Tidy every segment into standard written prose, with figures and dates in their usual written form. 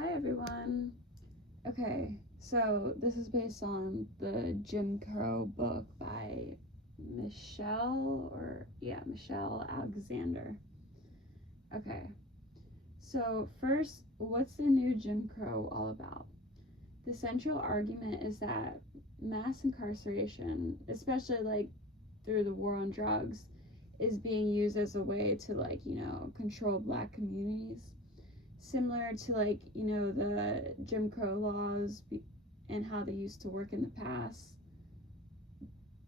Hi everyone. Okay, so this is based on the Jim Crow book by Michelle Alexander. Okay, so first, what's the new Jim Crow all about? The central argument is that mass incarceration, especially like through the war on drugs, is being used as a way to control black communities, similar to the Jim Crow laws and how they used to work in the past.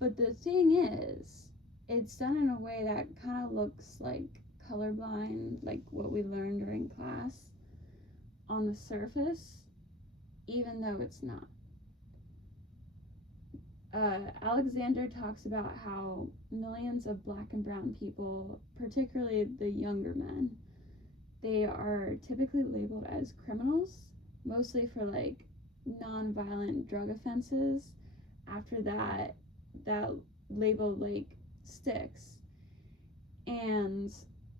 But the thing is, it's done in a way that kind of looks like colorblind, like what we learned during class on the surface, even though it's not. Alexander talks about how millions of black and brown people, particularly the younger men, they are typically labeled as criminals, mostly for like non-violent drug offenses. After that label like sticks, and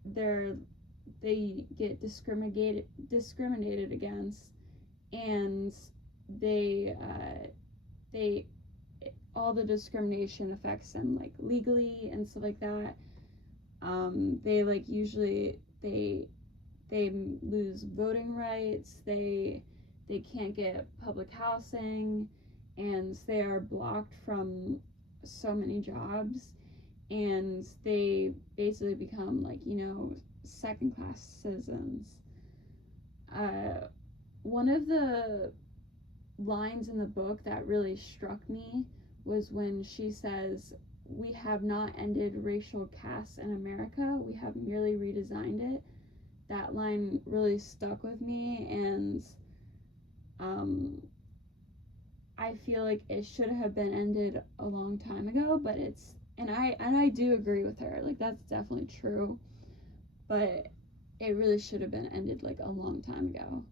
they get discriminated against, and they all the discrimination affects them like legally and stuff like that. They like usually they lose voting rights. They can't get public housing, and they are blocked from so many jobs, and they basically become second class citizens. One of the lines in the book that really struck me was when she says, "We have not ended racial caste in America, we have merely redesigned it." That line really stuck with me, and I feel like it should have been ended a long time ago, but I do agree with her. Like, that's definitely true, but it really should have been ended like a long time ago.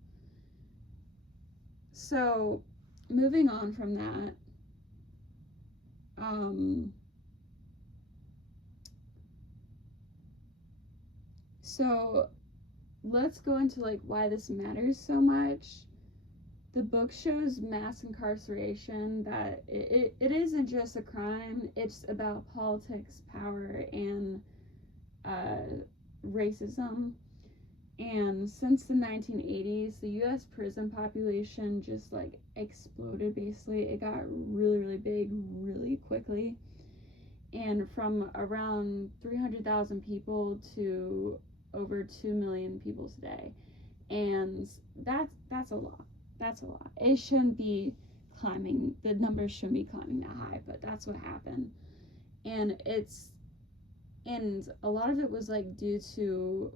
So, moving on from that, so let's go into like why this matters so much. The book shows mass incarceration, that it isn't just a crime, it's about politics, power, and racism. And since the 1980s, the US prison population just like exploded basically. It got really, really big really quickly. And from around 300,000 people to over 2 million people today. And that's a lot. That's a lot. It shouldn't be climbing. The numbers shouldn't be climbing that high, but that's what happened. And a lot of it was like due to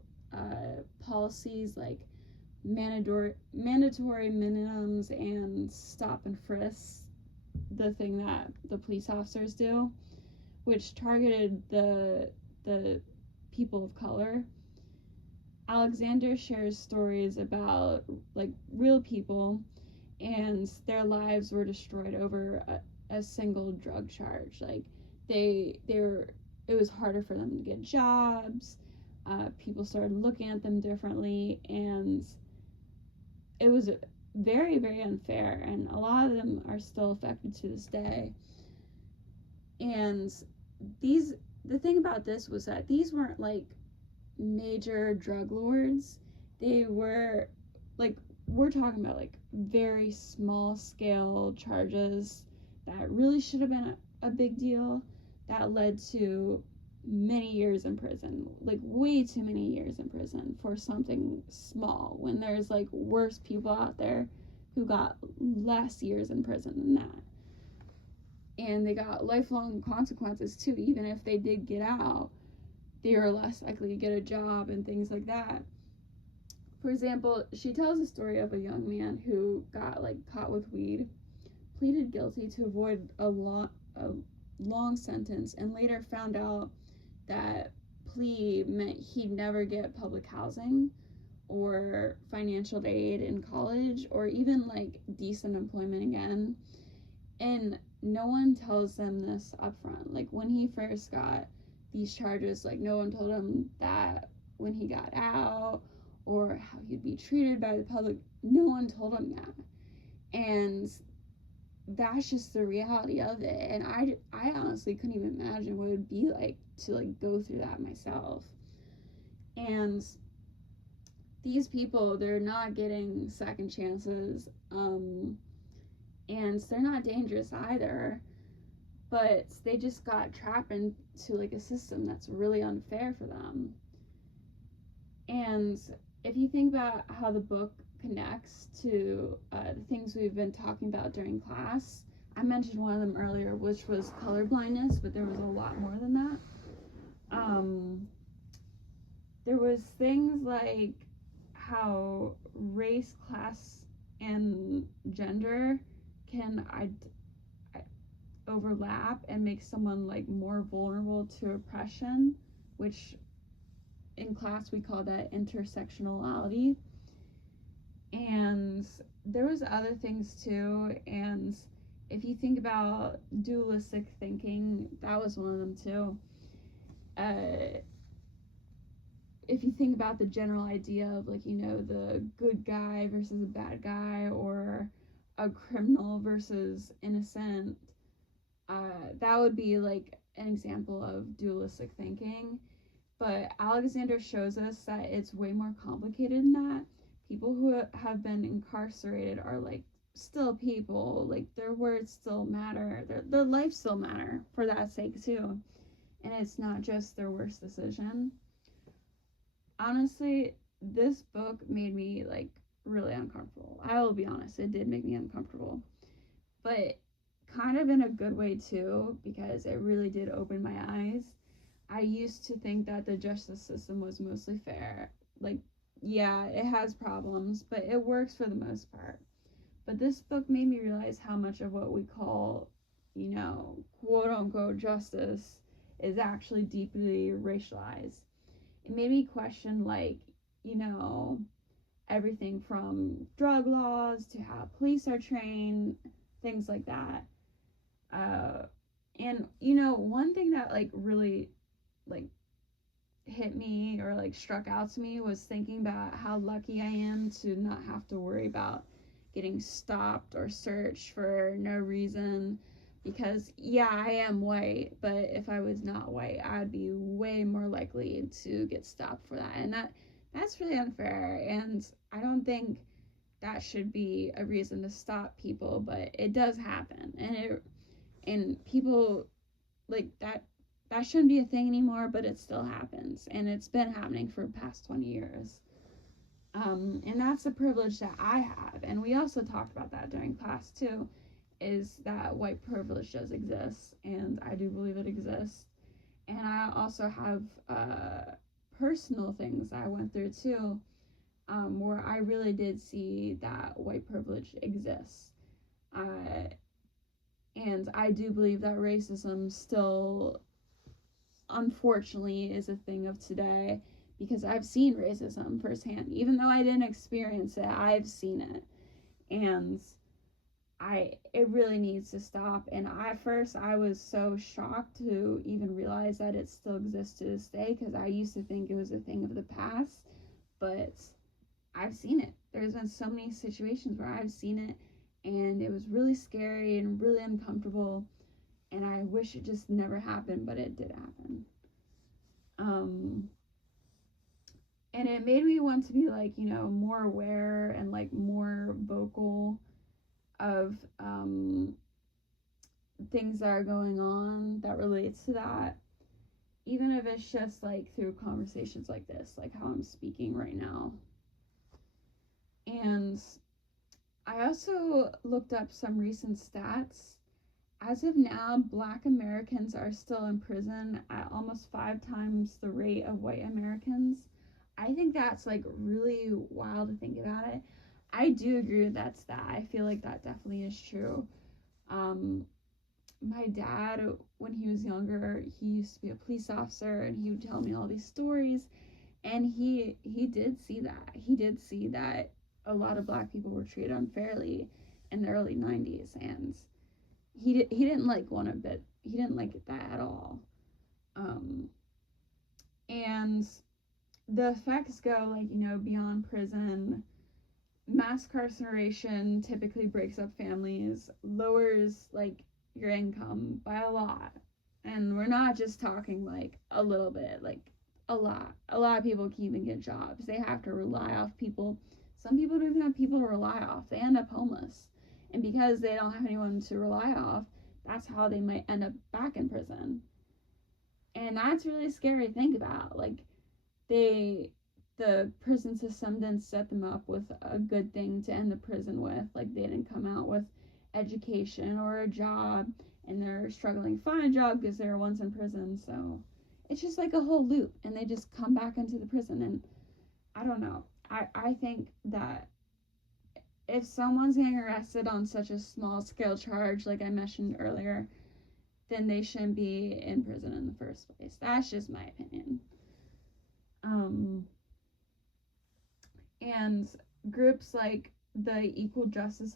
policies like mandatory minimums and stop and frisk, the thing that the police officers do, which targeted the people of color. Alexander shares stories about like real people, and their lives were destroyed over a single drug charge. Like they were, it was harder for them to get jobs. People started looking at them differently, and it was very, very unfair, and a lot of them are still affected to this day. And the thing about this was that these weren't like major drug lords. They were like, we're talking about like very small scale charges that really should have been a big deal, that led to many years in prison, like way too many years in prison for something small, when there's like worse people out there who got less years in prison than that. And they got lifelong consequences too. Even if they did get out, they were less likely to get a job and things like that. For example, she tells a story of a young man who got like caught with weed, pleaded guilty to avoid a long sentence, and later found out that plea meant he'd never get public housing or financial aid in college or even like decent employment again. And no one tells them this up front. Like when he first got these charges, like no one told him that when he got out, or how he'd be treated by the public. No one told him that. And that's just the reality of it. And I honestly couldn't even imagine what it would be like to like go through that myself. And these people, they're not getting second chances, and they're not dangerous either, but they just got trapped into like a system that's really unfair for them. And if you think about how the book connects to the things we've been talking about during class, I mentioned one of them earlier, which was color blindness, but there was a lot more than that. There was things like how race, class, and gender can overlap and make someone like more vulnerable to oppression, which in class we call that intersectionality. And there was other things too. And if you think about dualistic thinking, that was one of them too. If you think about the general idea of like, you know, the good guy versus a bad guy, or a criminal versus innocent, that would be like an example of dualistic thinking. But Alexander shows us that it's way more complicated than that. People who have been incarcerated are like still people, like their words still matter, their lives still matter for that sake too. And it's not just their worst decision. Honestly, this book made me like really uncomfortable. I will be honest, it did make me uncomfortable. But kind of in a good way too, because it really did open my eyes. I used to think that the justice system was mostly fair. Like, yeah, it has problems, but it works for the most part. But this book made me realize how much of what we call, you know, quote unquote justice is actually deeply racialized. It made me question, like, you know, everything from drug laws to how police are trained, things like that. And, you know, one thing that, like, really, like, hit me or, like, struck out to me was thinking about how lucky I am to not have to worry about getting stopped or searched for no reason. Because, yeah, I am white, but if I was not white, I'd be way more likely to get stopped for that. And that's really unfair. And I don't think that should be a reason to stop people, but it does happen. And people like that shouldn't be a thing anymore, but it still happens. And it's been happening for the past 20 years. And that's a privilege that I have. And we also talked about that during class too, is that white privilege does exist, and I do believe it exists. And I also have personal things I went through too, where I really did see that white privilege exists. And I do believe that racism still, unfortunately, is a thing of today, because I've seen racism firsthand. Even though I didn't experience it, I've seen it. And it really needs to stop. And at first I was so shocked to even realize that it still exists to this day, because I used to think it was a thing of the past, but I've seen it. There's been so many situations where I've seen it, and it was really scary and really uncomfortable, and I wish it just never happened, but it did happen. And it made me want to be like, you know, more aware and like more vocal of things that are going on that relates to that, even if it's just like through conversations like this, like how I'm speaking right now. And I also looked up some recent stats. As of now, Black Americans are still in prison at almost 5 times the rate of white Americans. I think that's like really wild to think about it. I do agree with that stat. I feel like that definitely is true. My dad, when he was younger, he used to be a police officer, and he would tell me all these stories, and he did see that. He did see that a lot of Black people were treated unfairly in the early 90s, and he didn't like one a bit. He didn't like that at all. And the effects go, like, beyond prison. Mass incarceration typically breaks up families, lowers, like, your income by a lot. And we're not just talking, like, a little bit, like, a lot. A lot of people can't even get jobs. They have to rely off people. Some people don't even have people to rely off. They end up homeless. And because they don't have anyone to rely off, that's how they might end up back in prison. And that's really scary to think about. Like, the prison system didn't set them up with a good thing to end the prison with. Like, they didn't come out with education or a job, and they're struggling to find a job because they were once in prison. So it's just like a whole loop, and they just come back into the prison. And I don't know. I think that if someone's getting arrested on such a small scale charge, like I mentioned earlier, then they shouldn't be in prison in the first place. That's just my opinion. And groups like the Equal Justice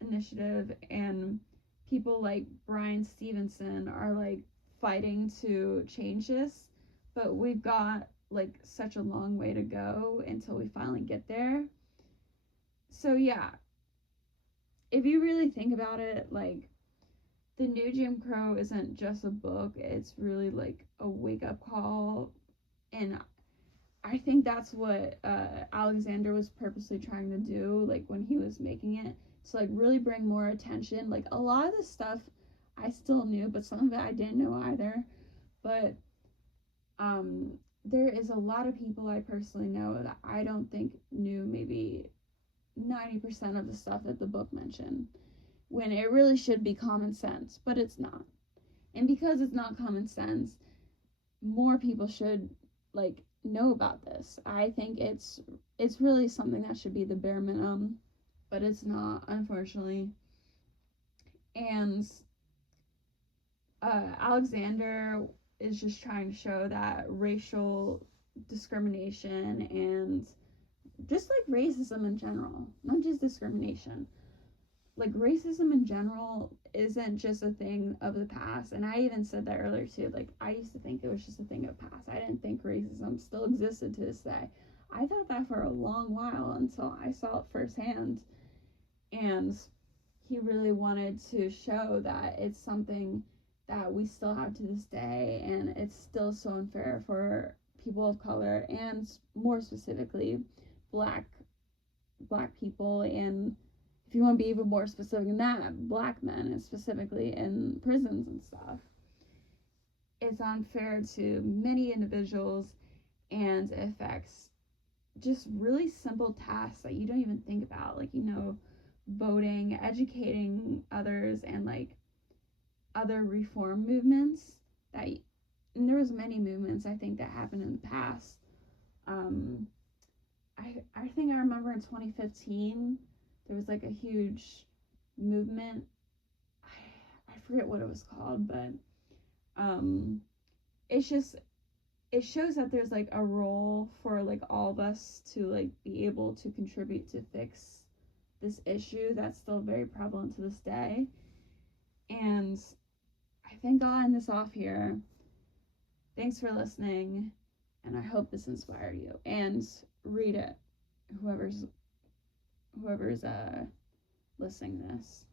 Initiative and people like Bryan Stevenson are, like, fighting to change this, but we've got, like, such a long way to go until we finally get there. So yeah, if you really think about it, like, the new Jim Crow isn't just a book, it's really like a wake up call. And I think that's what Alexander was purposely trying to do, like, when he was making it, to, like, really bring more attention. Like, a lot of this stuff I still knew, but some of it I didn't know either. But there is a lot of people I personally know that I don't think knew maybe 90% of the stuff that the book mentioned, when it really should be common sense, but it's not. And because it's not common sense, more people should, like, know about this. I think it's really something that should be the bare minimum, but it's not, unfortunately. And Alexander is just trying to show that racial discrimination and just, like, racism in general, not just discrimination, like, racism in general isn't just a thing of the past. And I even said that earlier too. Like, I used to think it was just a thing of the past. I didn't think racism still existed to this day. I thought that for a long while until I saw it firsthand. And he really wanted to show that it's something that we still have to this day, and it's still so unfair for people of color, and more specifically black people, and if you want to be even more specific than that, black men, and specifically in prisons and stuff. It's unfair to many individuals, and it affects just really simple tasks that you don't even think about, like, voting, educating others, and, like, other reform movements that, and there was many movements I think that happened in the past. I think I remember in 2015 there was, like, a huge movement. I forget what it was called, but it's just, it shows that there's, like, a role for, like, all of us to, like, be able to contribute to fix this issue that's still very prevalent to this day. And I think I'll end this off here. Thanks for listening, and I hope this inspired you. And read it, whoever's listening to this.